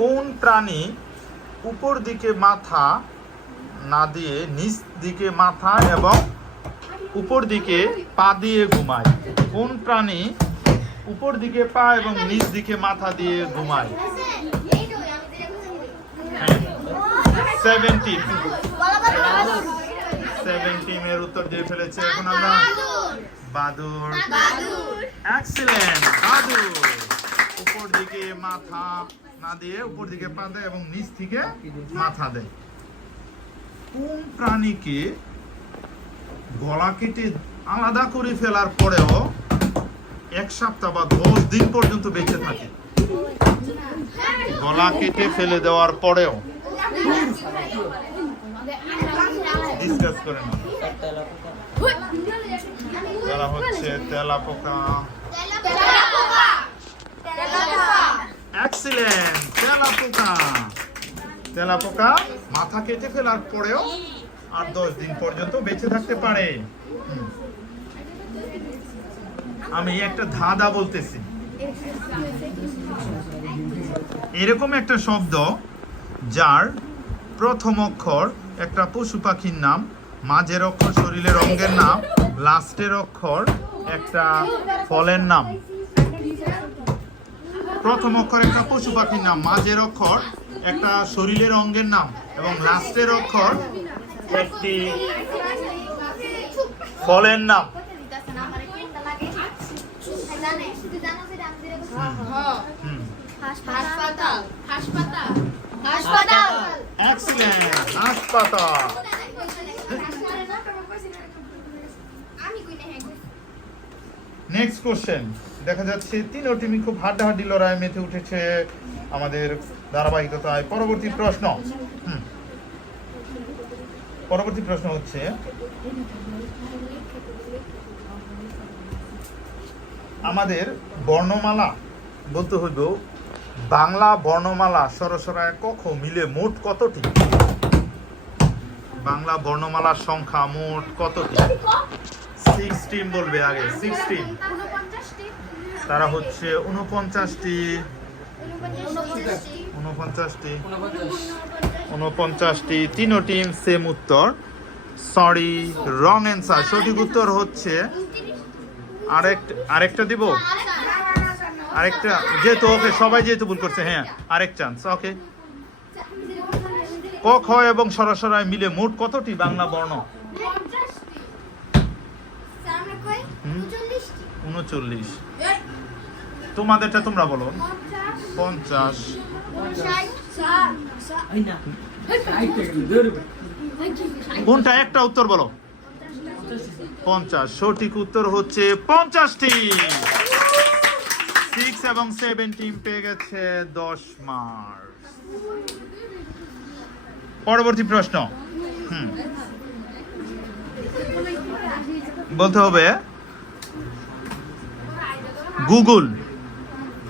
কোন প্রাণী উপর দিকে মাথা না দিয়ে নিচ দিকে মাথা এবং উপর দিকে পা দিয়ে ঘুমায়? কোন প্রাণী উপর দিকে পা এবং নিচ দিকে মাথা দিয়ে ঘুমায়? 17 এর উত্তর দিয়ে ফেলেছে। এখন আমরা বাদুড়। এক্সিলেন্ট, বাদুড় উপর দিকে মাথা না দিয়ে উপর দিকে পা দেয় এবং নিচ থেকে মাথা দেয়। কোন প্রাণীকে গলা কেটে আলাদা করে ফেলার পরেও 1 সপ্তাহ বা 10 দিন পর্যন্ত বেঁচে থাকে? গলা কেটে ফেলে দেওয়ার পরেও ডিসকাস করে না। তারা হচ্ছে তেলাপোকা। এক্সিলেন্ট, তেলাপোকা। তেলাপোকা মাথা কেটে ফেলার পরেও আর 10 দিন পর্যন্ত বেঁচে থাকতে পারে। আমি একটা ধাঁধা বলতেছি। এরকম একটা শব্দ যার প্রথম অক্ষর একটা পশু পাখির নাম, মাঝের অক্ষর শরীরের অঙ্গের নাম, লাস্টের অক্ষর একটা ফলের নাম। প্রথম অক্ষর একটা পশু পাখির নাম, মাঝের অক্ষর একটা শরীরের অঙ্গের নাম এবং লাস্টের অক্ষর একটি ফলের নাম। এক্সিলেন্ট, হাসপাতাল। Next question. দেখা যাচ্ছে তিনও টিমই খুব হাড্ডাহাড্ডি লড়াই মেতে উঠেছে আমাদের ধারাবাহিকতায়। পরবর্তী প্রশ্ন হচ্ছে আমাদের বর্ণমালা বলতে হইব বাংলা বর্ণমালা সরসরায় কখ মিলে মোট কতটি? বাংলা বর্ণমালার সংখ্যা মোট কতটি? 16 বলবে আগে। 16 তারা হচ্ছে 49টি। 49টি। তিনও টিম সেম উত্তর। Sorry, wrong answer. সঠিক উত্তর হচ্ছে আরেকটা দিব, আরেকটা যেহেতু ওকে সবাই যেহেতু ভুল করছে, হ্যাঁ আরেক চান্স। ওকে, ক খ এবং সরসরায় মিলে মোট কতটি বাংলা বর্ণ? 39। তোমাদেরটা তোমরা বলো। 50। কোনটা একটা উত্তর বলো। 50। সঠিক উত্তর হচ্ছে 50টি। 6 এবং 7 টিম পেয়ে গেছে 10 মার্ক। পরবর্তী প্রশ্ন বলতে হবে গুগল।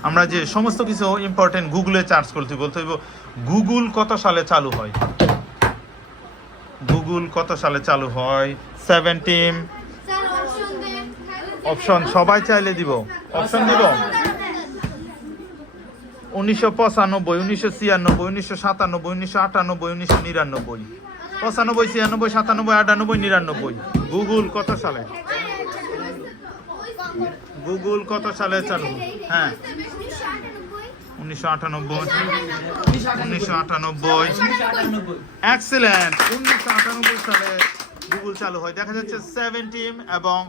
আমরা যে সমস্ত কিছু ইম্পর্টেন্ট গুগলে সার্চ করতে বলতে হবে গুগল কত সালে চালু হয়? গুগল কত সালে চালু হয়? 7 টিম অপশন সবাই চাইলে দিব। অপশন দিব 1995, 1996, 1997, 1998, 1999। 95, 96, 97, 98, 99। গুগল কত সালে? গুগল কত সালে চালু? হ্যাঁ 1998। এক্সিলেন্ট, 1998 সালে গুগল চালু হয়। দেখা যাচ্ছে 7 টিম এবং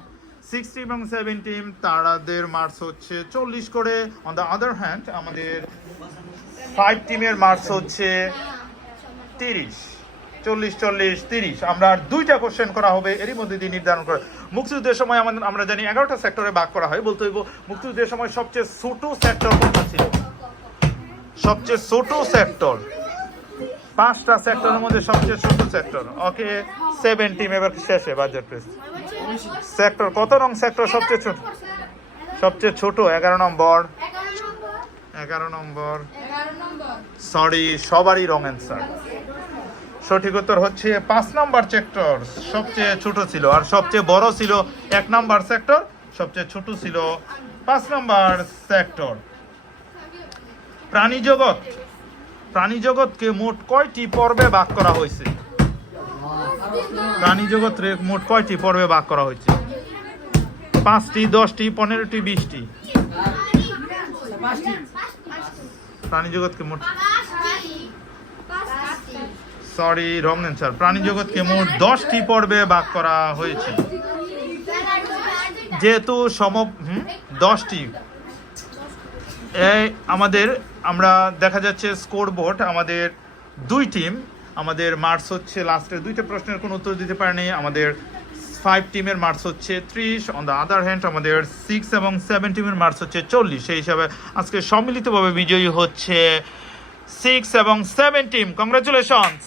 6 টিম এবং 7 টিম তারাদের মার্কস হচ্ছে 40 করে। অন দ্য আদার হ্যান্ড আমাদের 5 টিমের মার্কস হচ্ছে 30। 40, 40, 30। আমরা 2টা কোশ্চেন করা হবে এরই মধ্যে দিয়ে নির্ধারণ করে। মুক্তিযুদ্ধের সময় আমরা জানি 11টা সেক্টরে ভাগ করা হয়। বলতে হইব মুক্তিযুদ্ধের সময় সবচেয়ে ছোট সেক্টর কোনটা ছিল? সবচেয়ে ছোট সেক্টর 5টা সেক্টরের মধ্যে সবচেয়ে ছোট সেক্টর। ওকে, 7 টিম এবার শেষে বাজেট প্রেস। সেক্টর কত নং সেক্টর সবচেয়ে ছোট? সবচেয়ে ছোট 11 নম্বর। 11 নম্বর। সরি, সবারই রং অ্যান্সার। সঠিক উত্তর হচ্ছে 5 নম্বর সেক্টর সবচেয়ে ছোট ছিল আর সবচেয়ে বড় ছিল 1 নম্বর সেক্টর, সবচেয়ে ছোট ছিল 5 নম্বর সেক্টর। প্রাণী জগৎ প্রাণী জগৎকে মোট কয়টি পর্বে ভাগ করা হয়েছে? প্রাণী জগৎকে মোট কয়টি পর্বে ভাগ করা হয়েছে? 5টি, 10টি, 15টি, 20টি? প্রাণী জগৎকে মোট সরি রং অ্যান্সার। প্রাণী জগৎকে মোট 10টি পর্বে ভাগ করা হয়েছে। যেহেতু 10টি এই আমরা দেখা যাচ্ছে স্কোর বোর্ড আমাদের 2 টিম আমাদের মার্কস হচ্ছে লাস্টের 2টা প্রশ্নের কোনো উত্তর দিতে পারেনি। আমাদের 5 টিমের মার্কস হচ্ছে 30। অন দ্য আদার হ্যান্ড আমাদের 6 এবং 7 টিমের মার্কস হচ্ছে 40। সেই হিসাবে আজকে সম্মিলিতভাবে বিজয়ী হচ্ছে 6 এবং 7 টিম। কংগ্রাচুলেশনস।